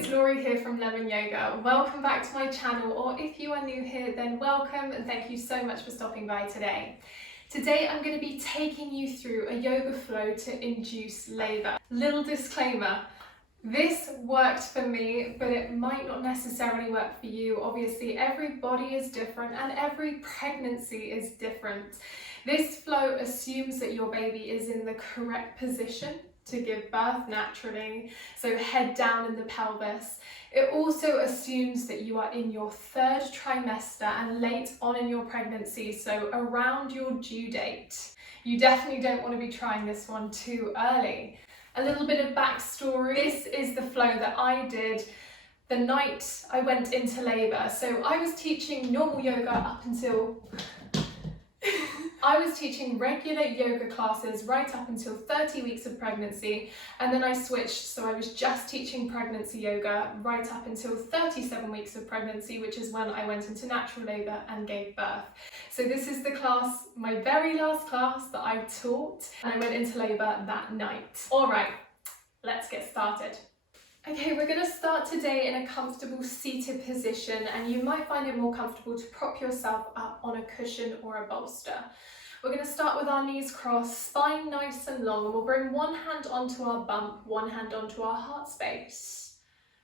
it's Laurie here from Lemon Yoga. Welcome back to my channel, or if you are new here, then welcome and thank you so much for stopping by today. Today I'm going to be taking you through a yoga flow to induce labour. Little disclaimer, this worked for me, but it might not necessarily work for you. Obviously, every body is different and every pregnancy is different. This flow assumes that your baby is in the correct position to give birth naturally, so head down in the pelvis. It also assumes that you are in your third trimester and late on in your pregnancy, so around your due date. You definitely don't want to be trying this one too early. A little bit of backstory. This is the flow that I did the night I went into labour. So I was teaching normal yoga up until I was teaching regular yoga classes right up until 30 weeks of pregnancy, and then I switched, so I was just teaching pregnancy yoga right up until 37 weeks of pregnancy, which is when I went into natural labour and gave birth. So this is the class, my very last class that I taught, and I went into labour that night. Alright, let's get started. Okay, we're going to start today in a comfortable seated position, and you might find it more comfortable to prop yourself up on a cushion or a bolster. We're going to start with our knees crossed, spine nice and long, and we'll bring one hand onto our bump, one hand onto our heart space.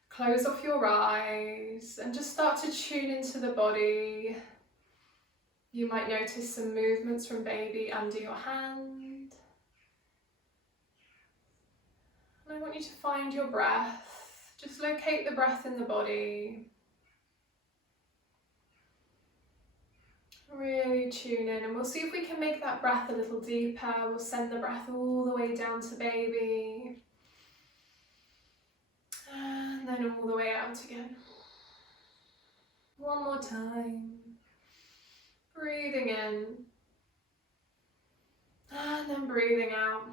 Close off your eyes and just start to tune into the body. You might notice some movements from baby under your hand. And I want you to find your breath. Just locate the breath in the body. Really tune in, and we'll see if we can make that breath a little deeper. We'll send the breath all the way down to baby. And then all the way out again. One more time. Breathing in. And then breathing out.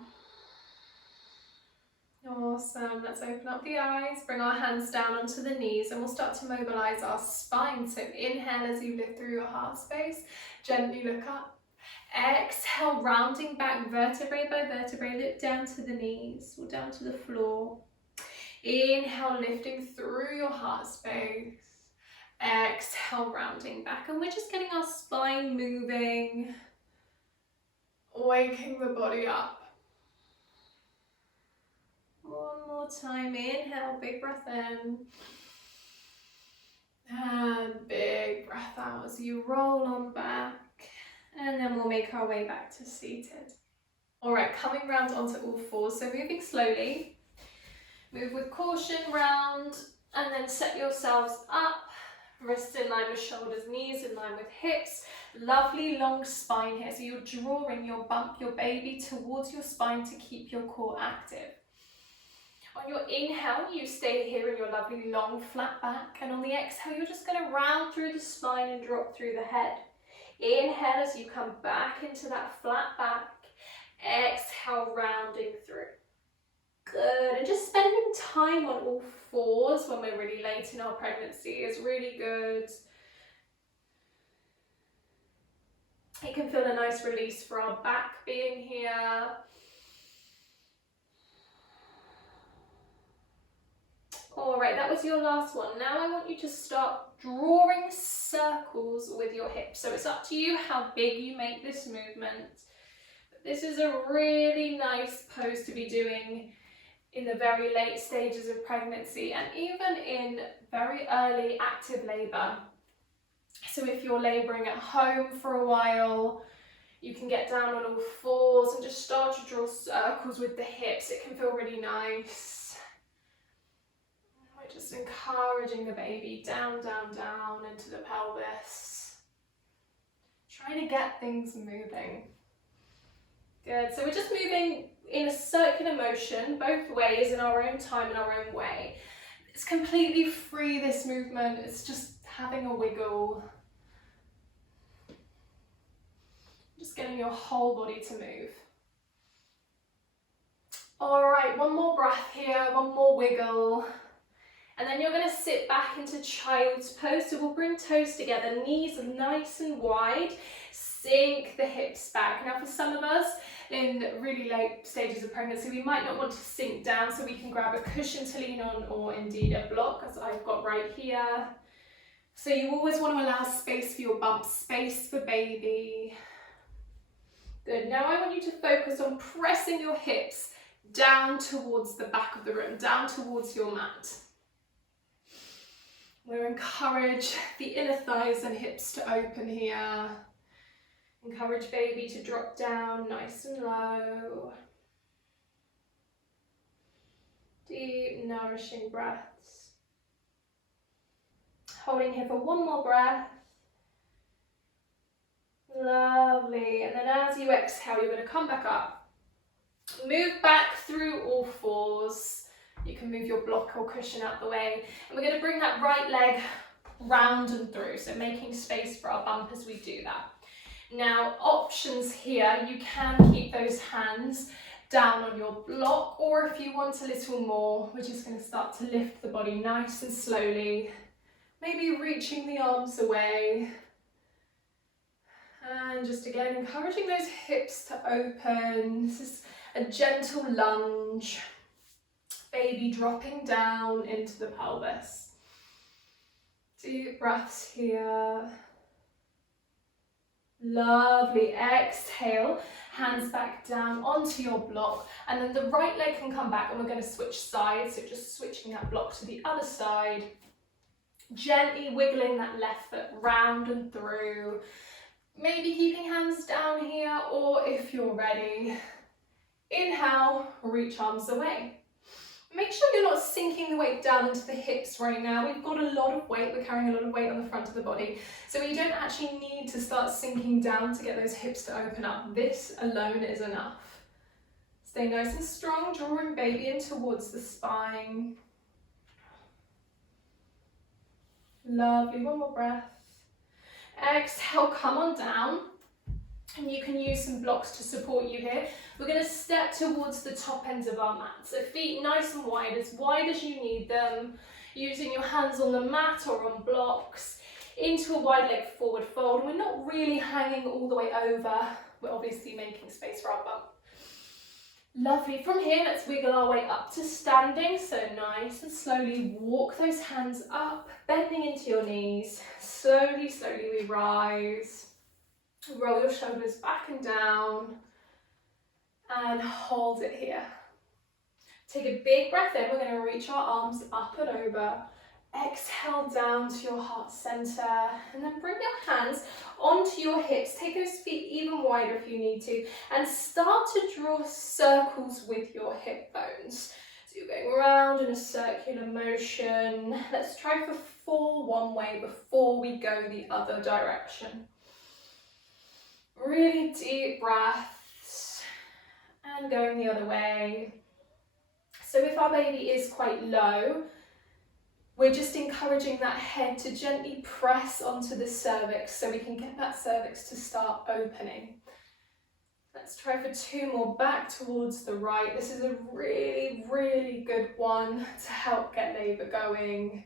Awesome, let's open up the eyes, bring our hands down onto the knees, and we'll start to mobilize our spine. So inhale as you lift through your heart space, gently look up. Exhale, rounding back vertebrae by vertebrae, look down to the knees or down to the floor. Inhale, lifting through your heart space. Exhale, rounding back, and we're just getting our spine moving, waking the body up. One more time, inhale, big breath in, and big breath out as you roll on back, and then we'll make our way back to seated. Alright, coming round onto all fours, so moving slowly, move with caution round, and then set yourselves up, wrists in line with shoulders, knees in line with hips. Lovely long spine here, so you're drawing your bump, your baby towards your spine to keep your core active. On your inhale, you stay here in your lovely long flat back, and on the exhale, you're just going to round through the spine and drop through the head. Inhale as you come back into that flat back. Exhale, rounding through. Good, and just spending time on all fours when we're really late in our pregnancy is really good. It can feel a nice release for our back being here. Alright, that was your last one. Now I want you to start drawing circles with your hips. So it's up to you how big you make this movement. But this is a really nice pose to be doing in the very late stages of pregnancy and even in very early active labour. So if you're labouring at home for a while, you can get down on all fours and just start to draw circles with the hips. It can feel really nice. We're just encouraging the baby down, down, down into the pelvis. Trying to get things moving. Good, so we're just moving in a circular motion, both ways, in our own time, in our own way. It's completely free, this movement. It's just having a wiggle. Just getting your whole body to move. All right, one more breath here, one more wiggle. And then you're going to sit back into child's pose. So we'll bring toes together, knees nice and wide, sink the hips back. Now for some of us in really late stages of pregnancy, we might not want to sink down, so we can grab a cushion to lean on or indeed a block, as I've got right here. So you always want to allow space for your bump, space for baby. Good. Now I want you to focus on pressing your hips down towards the back of the room, down towards your mat. We'll encourage the inner thighs and hips to open here. Encourage baby to drop down nice and low. Deep, nourishing breaths. Holding here for one more breath. Lovely. And then as you exhale, you're going to come back up. Move back through all fours. You can move your block or cushion out the way. And we're going to bring that right leg round and through. So making space for our bump as we do that. Now, options here, you can keep those hands down on your block, or if you want a little more, we're just going to start to lift the body nice and slowly. Maybe reaching the arms away. And just again, encouraging those hips to open. This is a gentle lunge. Baby dropping down into the pelvis. Deep breaths here. Lovely. Exhale, hands back down onto your block, and then the right leg can come back, and we're going to switch sides, so just switching that block to the other side. Gently wiggling that left foot round and through. Maybe keeping hands down here, or if you're ready, inhale, reach arms away. Make sure you're not sinking the weight down into the hips right now. We've got a lot of weight, we're carrying a lot of weight on the front of the body. So we don't actually need to start sinking down to get those hips to open up. This alone is enough. Stay nice and strong, drawing baby in towards the spine. Lovely, one more breath. Exhale, come on down. And you can use some blocks to support you here. We're going to step towards the top ends of our mat. So feet nice and wide as you need them. Using your hands on the mat or on blocks. Into a wide leg forward fold. And we're not really hanging all the way over. We're obviously making space for our bump. Lovely. From here, let's wiggle our way up to standing. So nice and slowly walk those hands up, bending into your knees. Slowly, slowly we rise. Roll your shoulders back and down and hold it here. Take a big breath in. We're going to reach our arms up and over. Exhale down to your heart center, and then bring your hands onto your hips. Take those feet even wider if you need to, and start to draw circles with your hip bones. So you're going around in a circular motion. Let's try for 4 one way before we go the other direction. Really deep breaths and going the other way. So if our baby is quite low, we're just encouraging that head to gently press onto the cervix so we can get that cervix to start opening. Let's try for 2 more back towards the right. This is a really, really good one to help get labour going.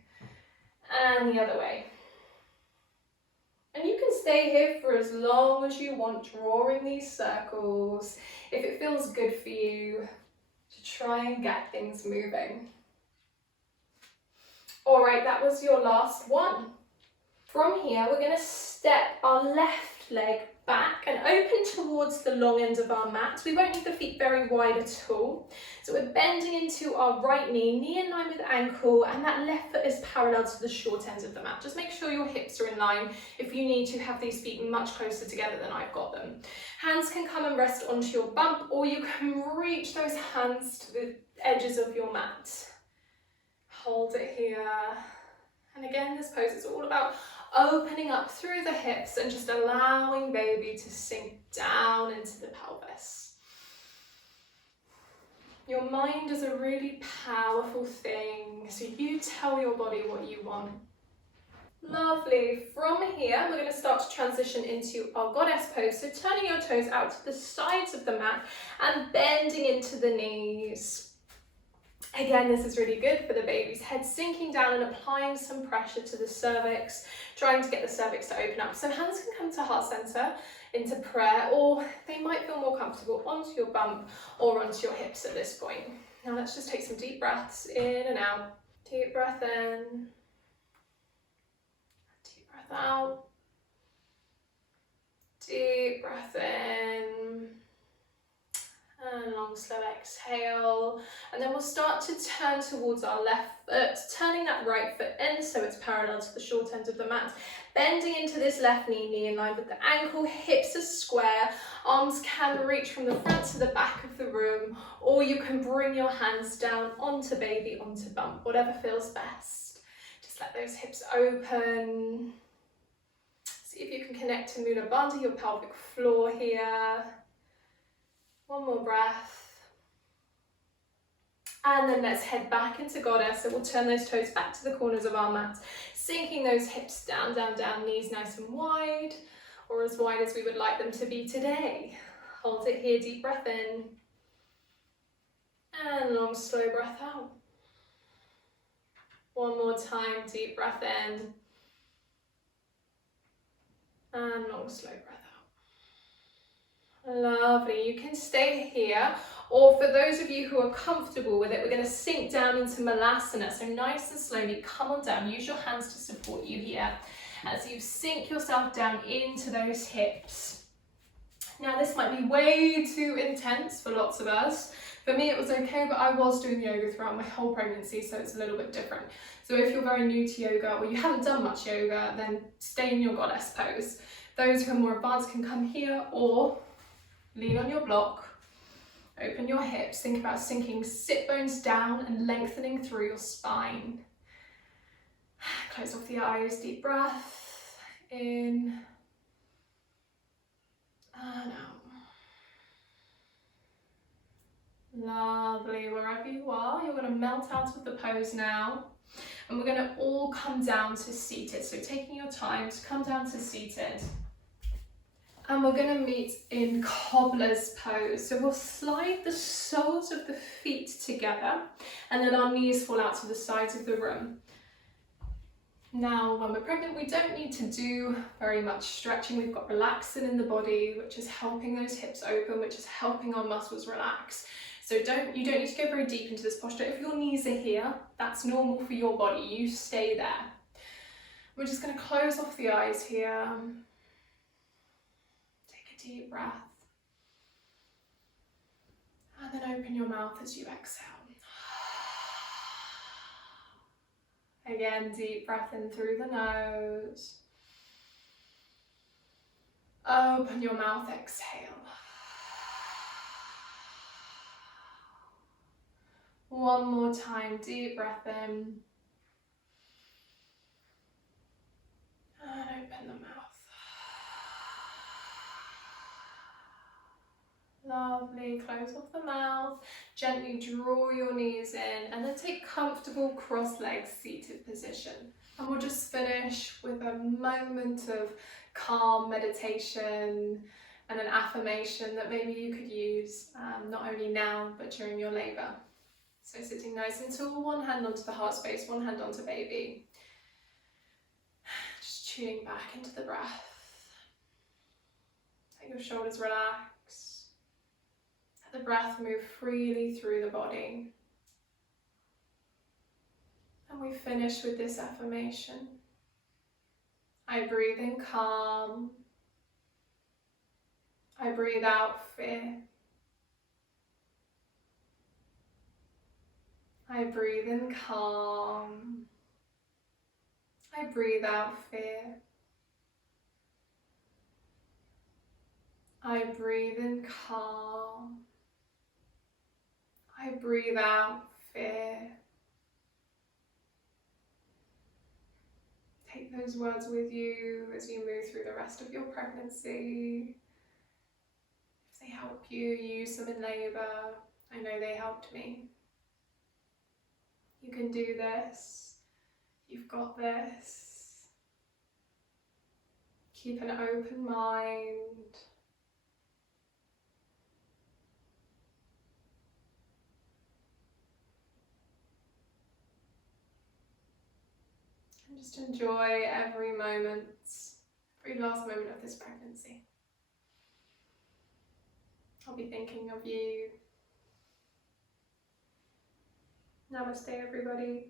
And the other way. And you can stay here for as long as you want, drawing these circles, if it feels good for you, to try and get things moving. All right, that was your last one. From here, we're going to step our left leg back and open towards the long end of our mat. We won't need the feet very wide at all. So we're bending into our right knee in line with ankle, and that left foot is parallel to the short end of the mat. Just make sure your hips are in line if you need to have these feet much closer together than I've got them. Hands can come and rest onto your bump, or you can reach those hands to the edges of your mat. Hold it here. And again, this pose is all about opening up through the hips and just allowing baby to sink down into the pelvis. Your mind is a really powerful thing, so you tell your body what you want. Lovely. From here, we're going to start to transition into our goddess pose. So turning your toes out to the sides of the mat and bending into the knees. Again, this is really good for the baby's head, sinking down and applying some pressure to the cervix, trying to get the cervix to open up. So hands can come to heart center into prayer, or they might feel more comfortable onto your bump or onto your hips at this point. Now let's just take some deep breaths in and out. Deep breath in, deep breath out, deep breath in, and long slow exhale. And then we'll start to turn towards our left foot, turning that right foot in so it's parallel to the short end of the mat. Bending into this left knee in line with the ankle, hips are square, arms can reach from the front to the back of the room, or you can bring your hands down onto baby, onto bump, whatever feels best. Just let those hips open. See if you can connect to Mula Bandha, your pelvic floor here. One more breath. And then let's head back into Goddess. So we'll turn those toes back to the corners of our mat, sinking those hips down, down, down, knees nice and wide, or as wide as we would like them to be today. Hold it here, deep breath in. And long, slow breath out. One more time, deep breath in. And long, slow breath out. Lovely. You can stay here, or for those of you who are comfortable with it, we're going to sink down into Malasana. So nice and slowly come on down. Use your hands to support you here as you sink yourself down into those hips. Now this might be way too intense for lots of us. For me it was okay, but I was doing yoga throughout my whole pregnancy, so it's a little bit different. So if you're very new to yoga or you haven't done much yoga, then stay in your Goddess pose. Those who are more advanced can come here or lean on your block, open your hips, think about sinking sit bones down and lengthening through your spine. Close off the eyes, deep breath, in and out. Lovely, wherever you are, you're going to melt out of the pose now. And we're going to all come down to seated. So taking your time to come down to seated. And we're going to meet in Cobblers Pose. So we'll slide the soles of the feet together and then our knees fall out to the sides of the room. Now, when we're pregnant, we don't need to do very much stretching. We've got relaxin in the body, which is helping those hips open, which is helping our muscles relax. So you don't need to go very deep into this posture. If your knees are here, that's normal for your body. You stay there. We're just going to close off the eyes here. Deep breath, and then open your mouth as you exhale. Again, deep breath in through the nose. Open your mouth, exhale. One more time, deep breath in. And open the mouth. Lovely, close off the mouth, gently draw your knees in and then take comfortable cross-legged seated position. And we'll just finish with a moment of calm meditation and an affirmation that maybe you could use not only now but during your labour. So sitting nice and tall, one hand onto the heart space, one hand onto baby. Just tuning back into the breath. Let your shoulders relax. Let the breath move freely through the body. And we finish with this affirmation. I breathe in calm. I breathe out fear. I breathe in calm. I breathe out fear. I breathe in calm. I breathe out fear. Take those words with you as you move through the rest of your pregnancy. If they help you, use them in labour. I know they helped me. You can do this. You've got this. Keep an open mind. Just enjoy every moment, every last moment of this pregnancy. I'll be thinking of you. Namaste, everybody.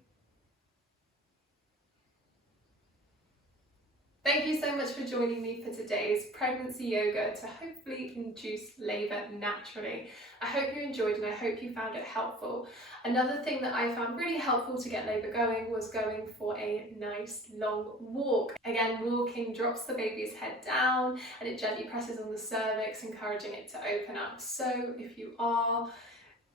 Thank you so much for joining me for today's pregnancy yoga to hopefully induce labour naturally. I hope you enjoyed and I hope you found it helpful. Another thing that I found really helpful to get labour going was going for a nice long walk. Again, walking drops the baby's head down and it gently presses on the cervix, encouraging it to open up. So if you are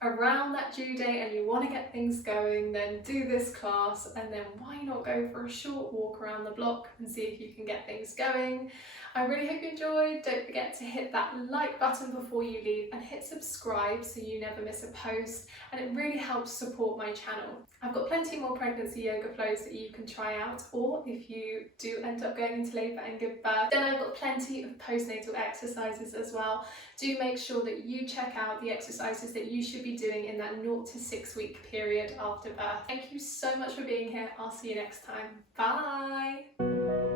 around that due date and you want to get things going, then do this class, and then why not go for a short walk around the block and see if you can get things going. I really hope you enjoyed. Don't forget to hit that like button before you leave and hit subscribe so you never miss a post, and it really helps support my channel. I've got plenty more pregnancy yoga flows that you can try out, or if you do end up going into labour and give birth, then I've got plenty of postnatal exercises as well. Do make sure that you check out the exercises that you should be doing in that 0 to 6 week period after birth. Thank you so much for being here. I'll see you next time. Bye!